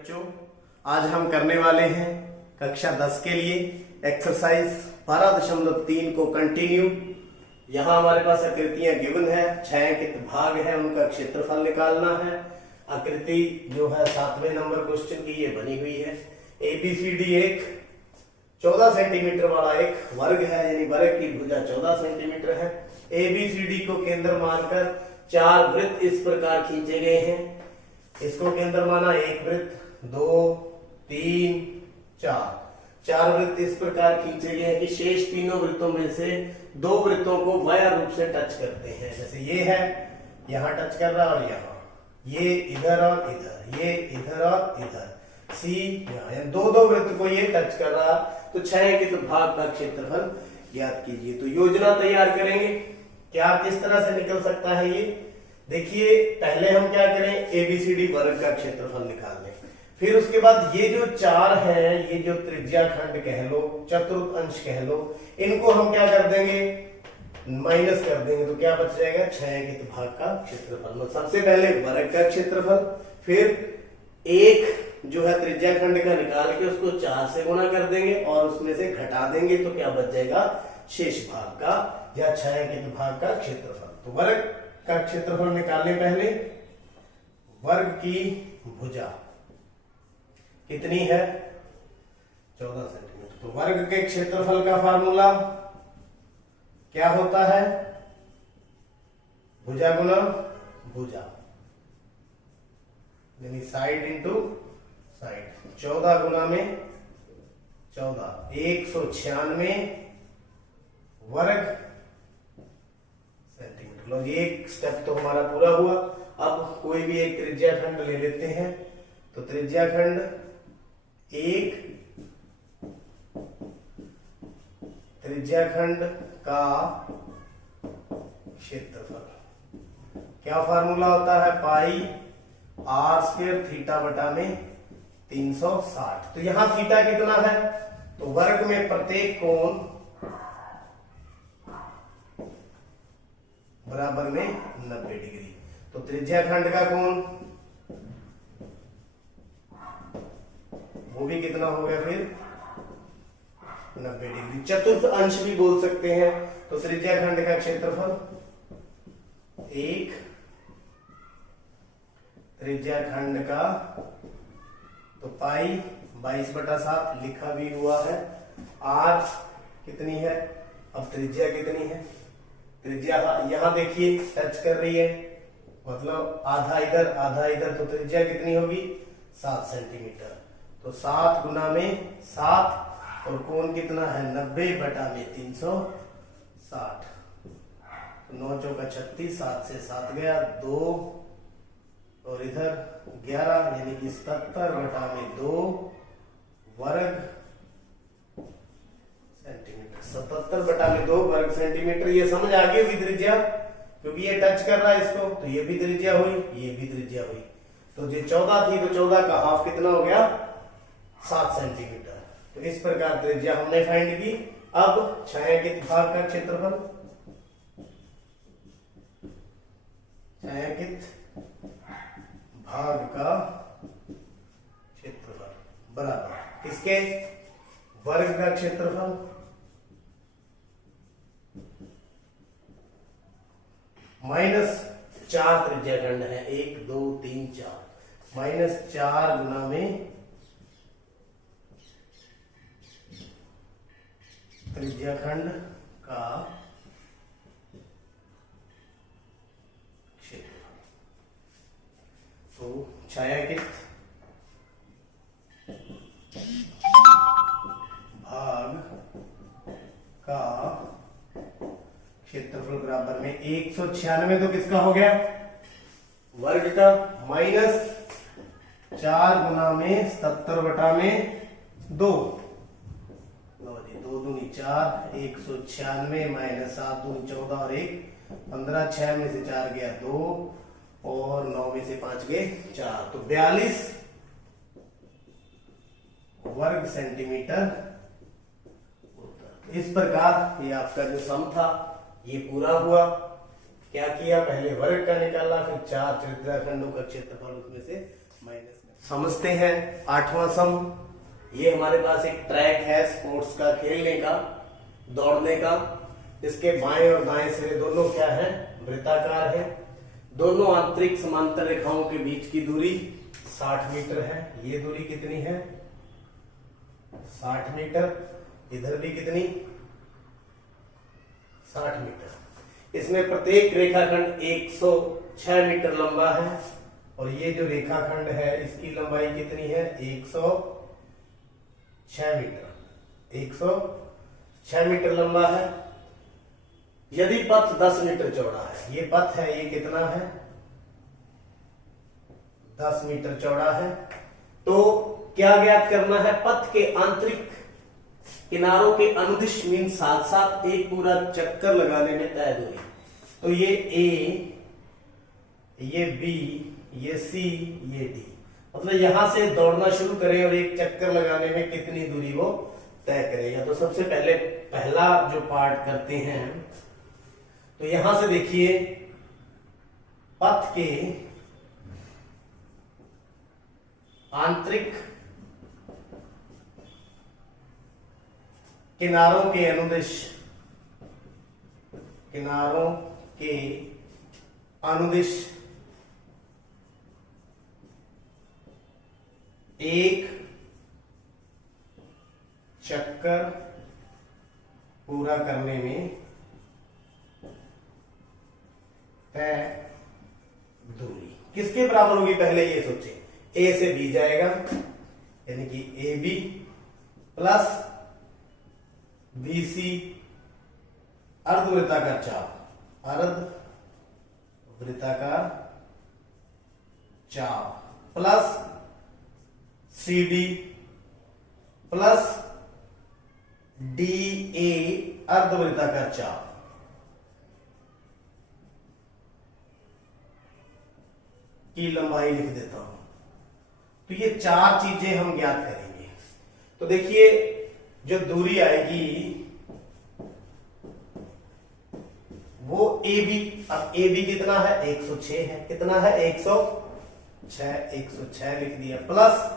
बच्चों, आज हम करने वाले हैं कक्षा 10 के लिए एक्सरसाइज 12.3 को कंटिन्यू। यहाँ हमारे पास आकृतियां गिवन है, 6 अंकित भाग है, उनका क्षेत्रफल निकालना है। आकृति जो है 7वें नंबर क्वेश्चन की ये बनी हुई है। एबीसीडी एक 14 सेंटीमीटर वाला एक वर्ग है, यानी वर्ग की भुजा 14 सेंटीमीटर है। एबीसीडी को केंद्र मानकर 4 वृत्त इस प्रकार खींचे गए हैं। इसको केंद्र माना, एक वृत्त, 2, 3, 4 वृत्त इस प्रकार खींचे गए हैं कि शेष तीनों वृत्तों में से 2 वृत्तों को बाह्य रूप से टच करते हैं। जैसे ये है, यहाँ टच कर रहा और यहाँ, ये इधर और इधर, ये इधर और इधर, सी यहाँ, 2 वृत्त को ये टच कर रहा। तो 6 के भाग का क्षेत्रफल ज्ञात कीजिए। तो योजना तैयार करेंगे, क्या किस तरह से निकल सकता है ये देखिए। पहले हम क्या करें, एबीसीडी वर्ग का क्षेत्रफल निकाल लें। फिर उसके बाद ये जो 4 है, ये जो त्रिज्या खंड कह लो, चतुर्थ अंश कह लो, इनको हम क्या कर देंगे, माइनस कर देंगे। तो क्या बच जाएगा, 6 के भाग का क्षेत्रफल। सबसे पहले वर्ग का क्षेत्रफल, फिर एक जो है त्रिज्या खंड का निकाल के उसको 4 से गुणा कर देंगे और उसमें से घटा देंगे। तो क्या बच जाएगा, शेष भाग का या 6 के भाग का क्षेत्रफल। तो वर्ग का क्षेत्रफल निकालने पहले वर्ग की भुजा कितनी है, 14 सेंटीमीटर। तो वर्ग के क्षेत्रफल का फार्मूला क्या होता है, भुजा गुना भुजा, यानी साइड इंटू साइड। 14 गुना में 14, 196 वर्ग सेंटीमीटर। लो जी, एक स्टेप तो हमारा पूरा हुआ। अब कोई भी एक त्रिज्या खंड ले लेते हैं। तो त्रिज्या खंड एक, त्रिज्या खंड का क्षेत्रफल क्या फार्मूला होता है, पाई आर स्क्वायर थीटा बटा में 360। तो यहां थीटा कितना है, तो वर्ग में प्रत्येक कोण बराबर में 90 डिग्री। तो त्रिज्या खंड का कोण वो भी कितना हो गया फिर 90 डिग्री। चतुर्थ अंश भी बोल सकते हैं। तो त्रिज्या खंड का क्षेत्रफल 1, त्रिज्या खंड का तो पाई 22/7 लिखा भी हुआ है। आर कितनी है, अब त्रिज्या कितनी है, त्रिज्या यहां देखिए टच कर रही है, मतलब आधा इधर आधा इधर। तो त्रिज्या कितनी होगी, 7 सेंटीमीटर। तो 7 गुना में 7 और कोण कितना है, 90 बटा में 360। तो 9 चौका 36, 7 से 7 गया 2 और इधर 11, यानी कि 77 बटा में 2 वर्ग सेंटीमीटर। 77 बटा में 2 वर्ग सेंटीमीटर। ये समझ आ गई होगी त्रिज्या, क्योंकि ये टच कर रहा है इसको। तो ये भी त्रिज्या हुई, ये भी त्रिज्या हुई। तो जो 14 थी, तो 14 का हाफ कितना हो गया, 7 सेंटीमीटर। तो इस प्रकार त्रिज्या हमने फाइंड की। अब छायांकित भाग का क्षेत्रफल, छायांकित भाग का क्षेत्रफल बराबर किसके, वर्ग का क्षेत्रफल माइनस 4 त्रिज्या खंड है, 1, 2, 3, 4, माइनस 4 गुना में त्रिज्या खंड का क्षेत्रफल। तो छायांकित भाग का क्षेत्रफल बराबर में 196। तो किसका हो गया, वर्ग का, माइनस 4 गुना में 77 बटा में 2। लो जी, 2 दूनी 4, 196 माइनस 7 दूनी 14 और 1 15, 6 में से 4 गया 2 और 9 में से 5 गए 4। तो 42 वर्ग सेंटीमीटर। इस प्रकार ये आपका जो सम था ये पूरा हुआ। क्या किया, पहले वर्ग का निकाला, फिर 4 त्रिज्या खंडों का क्षेत्रफल उसमें से माइनस कर समझते हैं। 8वां सम, ये हमारे पास एक ट्रैक है स्पोर्ट्स का, खेलने का, दौड़ने का। इसके बाएं और दाएं सिरे दोनों क्या है, वृत्ताकार है। दोनों आंतरिक समांतर रेखाओं के बीच की दूरी 60 मीटर है। ये दूरी कितनी है, 60 मीटर। इधर भी कितनी, 60 मीटर। इसमें प्रत्येक रेखाखंड 106 मीटर लंबा है और ये जो रेखाखंड है इसकी लंबाई कितनी है, 106 मीटर। 106 मीटर लंबा है। यदि पथ 10 मीटर चौड़ा है, ये पथ है, ये कितना है, 10 मीटर चौड़ा है, तो क्या ज्ञात करना है, पथ के आंतरिक किनारों के अनुदिश मीन साथ साथ एक पूरा चक्कर लगाने में तय दूरी। तो ये ए, ये बी, ये सी, ये डी, मतलब यहां से दौड़ना शुरू करें और एक चक्कर लगाने में कितनी दूरी वो तय करेगा। तो सबसे पहले पहला जो पार्ट करते हैं, तो यहां से देखिए पथ के आंतरिक किनारों के अनुदिश, किनारों के अनुदिश एक चक्कर पूरा करने में तय दूरी किसके बराबर होगी, पहले ये सोचें। ए से बी जाएगा यानी कि A B plus B C अर्धवृत्ताकार चाप, अर्धवृत्ताकार चाप plus C D plus D A अर्धवृत्ताकार चाप। की लंबाई लिख देता हूं। तो ये चार चीजें हम ज्ञात करेंगे। तो देखिए जो दूरी आएगी वो ए बी, अब ए बी कितना है, 106 है। कितना है, 106, 106 लिख दिया, प्लस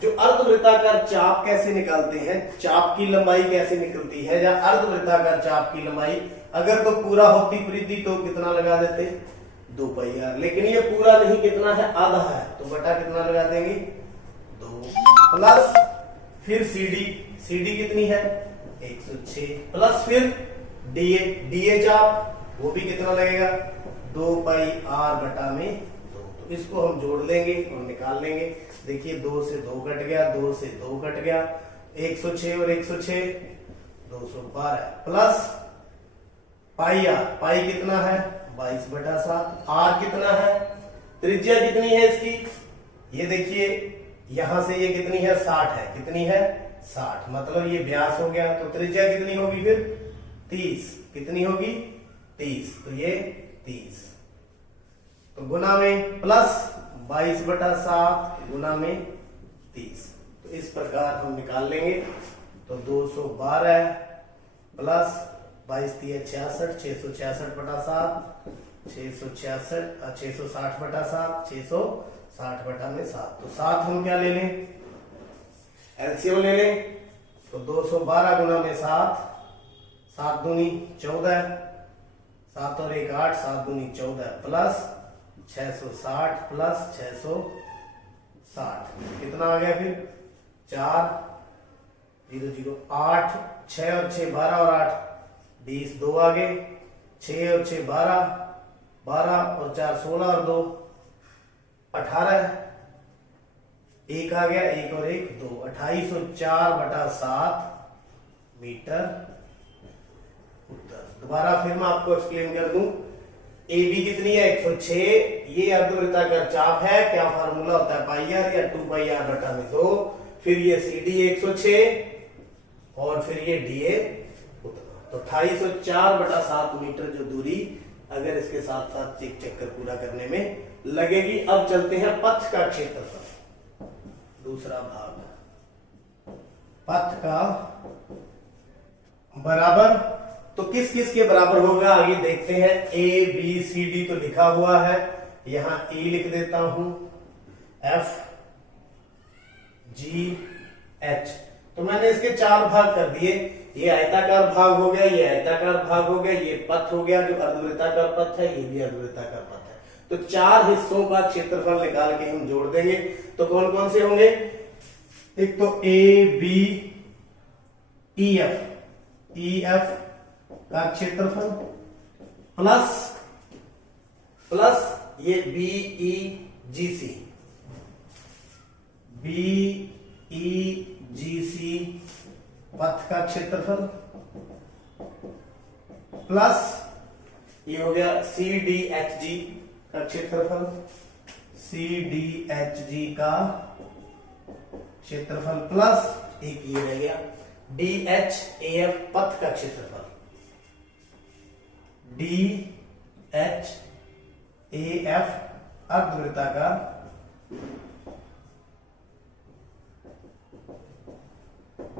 जो अर्धवृत्ताकार चाप कैसे निकालते हैं, चाप की लंबाई कैसे निकलती है, या अर्धवृत्ताकार चाप की लंबाई अगर तो पूरा होती परिधि तो कितना लगा देते, 2 पाई आर। लेकिन ये पूरा नहीं, कितना है, आधा है, तो बटा कितना लगा देंगे, 2 प्लस फिर सीडी कितनी है, 106 प्लस फिर डीए चाप, वो भी कितना लगेगा, 2 पाई आर बटा में 2। तो इसको हम जोड़ लेंगे और निकाल लेंगे। देखिए 2 से 2 कट गया, 2 से 2 कट गया, 106 और 106 212 प्लस पाई आर, पाई कितना है, 22 बटा 7। आर कितना है, त्रिज्या कितनी है इसकी, ये देखिए यहां से ये कितनी है, 60 है। कितनी है, 60, मतलब ये व्यास हो गया। तो त्रिज्या कितनी होगी फिर, 30। कितनी होगी, 30, तो ये 30। तो गुना में प्लस 22 बटा 7 गुना में 30। तो इस प्रकार हम निकाल लेंगे। तो 212 प्लस 22 × 66, 666 बटा 7, 660 बटा 7, 660 बटा में 7। तो 7 हम क्या ले लें, एलसीएम ले लें। तो 212 गुना में 7, 7 दूनी 14, 7 और 1 8, 7 दूनी 14 प्लस 660 प्लस 660 कितना आ गया फिर, 4 0 0 8, 6 और 6 12 और 8 20, 2 आ गए, 6 और 6 12, 12 और 4 16 और 2 18, 1 आ गया, 1 और 1 2, 2804 बटा 7 मीटर उत्तर। दोबारा फिर मैं आपको एक्सप्लेन कर दूं। ए बी कितनी है, 106, ये अर्धवृत्ताकार चाप है, क्या फार्मूला होता है, पाई आर या 2 पाई आर बटा में 2। फिर ये सी डी 106 और फिर ये डी ए उतना। तो 2804 बटा 7 मीटर जो दूरी अगर इसके साथ साथ एक चक्कर पूरा करने में लगेगी। अब चलते हैं पथ का क्षेत्रफल, दूसरा भाग, पथ का बराबर। तो किस किस के बराबर होगा आगे देखते हैं। ए बी सी डी तो लिखा हुआ है, यहां ई लिख देता हूं, एफ जी एच। तो मैंने इसके 4 भाग कर दिए, ये आयताकार भाग हो गया, ये आयताकार भाग हो गया, ये पथ हो गया जो अर्धवृत्ताकार पथ है, ये भी अर्धवृत्ताकार पथ है। तो 4 हिस्सों का क्षेत्रफल निकाल के हम जोड़ देंगे। तो कौन कौन से होंगे? एक तो ए बी ई एफ का क्षेत्रफल प्लस ये बी ई जी सी पथ का क्षेत्रफल प्लस ये हो गया सी डी एच जी का क्षेत्रफल, सी डी एच जी का क्षेत्रफल प्लस एक ये रह गया डी एच ए एफ पथ का क्षेत्रफल, डी एच ए एफ अर्धवृत्ताकार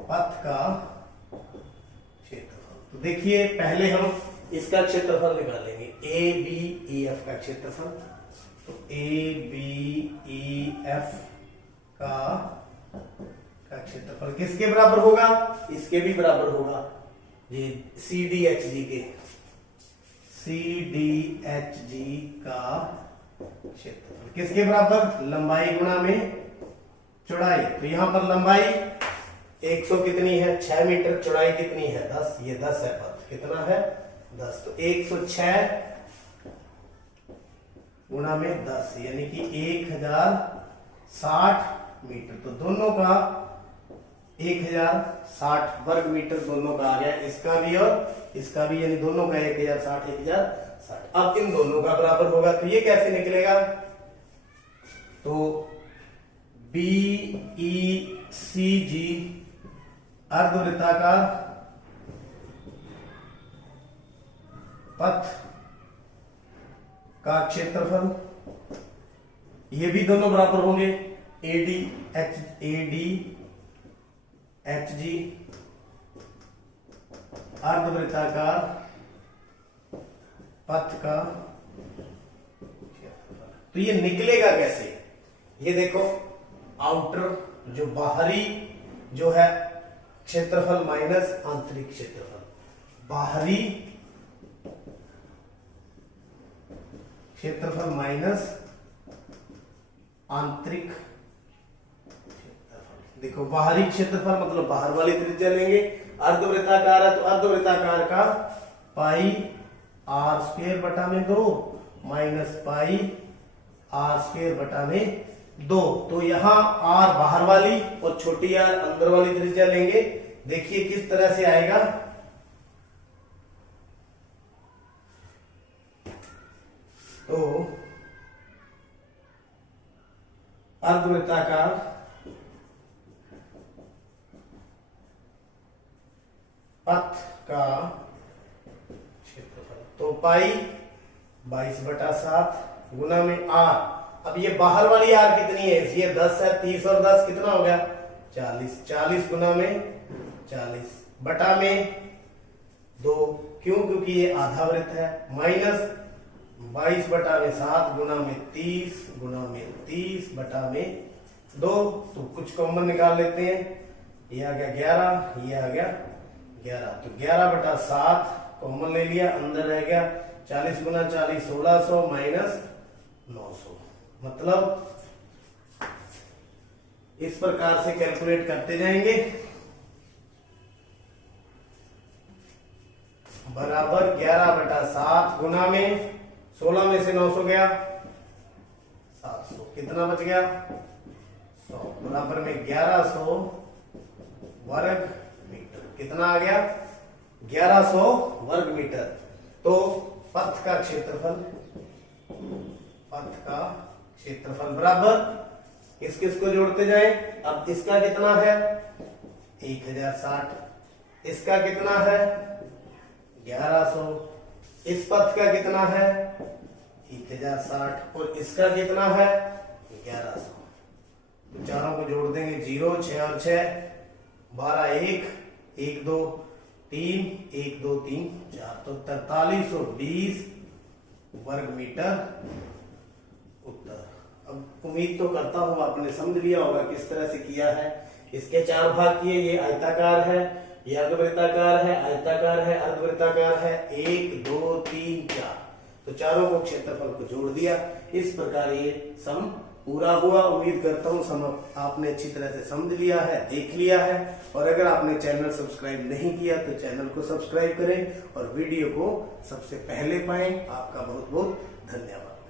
पथ का क्षेत्रफल। तो देखिए पहले हम इसका क्षेत्रफल निकालेंगे, ए बी ई एफ का क्षेत्रफल। तो ए बी ई एफ का क्षेत्रफल किसके बराबर होगा? इसके भी बराबर होगा, ये सी डी एच जी के, सी डी एच जी का क्षेत्रफल किसके बराबर? लंबाई गुणा में चौड़ाई। तो यहां पर लंबाई 100 कितनी है? 6 मीटर। चौड़ाई कितनी है? 10। ये 10 है पथ, कितना है? 10। तो 106 गुणा में 10 यानी कि 1060 मीटर। तो दोनों का 1060 वर्ग मीटर दोनों का आ गया, इसका भी और इसका भी, यानी दोनों का 1060। अब इन दोनों का बराबर होगा तो ये कैसे निकलेगा? तो बी ई सी जी अर्धवृत्ताकार पथ का क्षेत्रफल, ये भी दोनों बराबर होंगे, ए डी एच जी अर्धवृत्ताकार पथ का क्षेत्रफल। तो ये निकलेगा कैसे? ये देखो, आउटर जो बाहरी जो है क्षेत्रफल माइनस आंतरिक क्षेत्रफल, बाहरी क्षेत्रफल माइनस आंतरिक क्षेत्रफल। देखो बाहरी क्षेत्रफल मतलब बाहर वाली त्रिज्या लेंगे, अर्धवृत्ताकार है तो अर्धवृत्ताकार का पाई आर स्क्वायर बटा में 2 माइनस पाई आर स्क्वायर बटा में 2। तो यहां आर बाहर वाली और छोटी आर अंदर वाली त्रिज्या लेंगे। देखिए किस तरह से आएगा। तो अर्धवृत्ताकार पथ का क्षेत्रफल, तो पाई 22/7 गुना में आर। अब ये बाहर वाली आर कितनी है? ये 10 है, 30 और 10 कितना हो गया? 40। 40 गुना में 40 बटा में 2, क्यों? क्योंकि ये आधा वृत्त है, माइनस 22/7 गुना में 30 गुना में 30 बटा में 2। तो कुछ कॉमन निकाल लेते हैं, ये आ गया 11, ये आ गया 11। तो 11/7 कॉमन ले लिया, अंदर रह गया 40 गुना 40 1600 माइनस 900। मतलब इस प्रकार से कैलकुलेट करते जाएंगे, बराबर 11/7 गुना में 16 में से 900 गया 700, कितना बच गया? 100 बराबर में 1100 वर्ग मीटर। कितना आ गया? 1100 वर्ग मीटर। तो पथ का क्षेत्रफल बराबर किस किस को जोड़ते जाए। अब इसका कितना है? 1060। इसका कितना है? 1100। इस पथ का कितना है? 1060। और इसका कितना है? 1100। तो चारों को जोड़ देंगे, 0 6 और 6 12 1 1 2 3 1 2 3 4, तो 4320 वर्ग मीटर उत्तर। अब उम्मीद तो करता हूँ आपने समझ लिया होगा किस तरह से किया है। इसके 4 भाग किए, ये आयताकार है, ये अर्धवृत्ताकार है, आयताकार है, अर्धवृत्ताकार है, 1 2 3 4, तो चारों को क्षेत्रफल को जोड़ दिया। इस प्रकार ये सम पूरा हुआ। उम्मीद करता हूँ सम आपने अच्छी तरह से समझ लिया है, देख लिया है। और अगर आपने चैनल सब्सक्राइब नहीं किया तो चैनल को सब्सक्राइब करें और वीडियो को सबसे पहले पाएं। आपका बहुत बहुत धन्यवाद।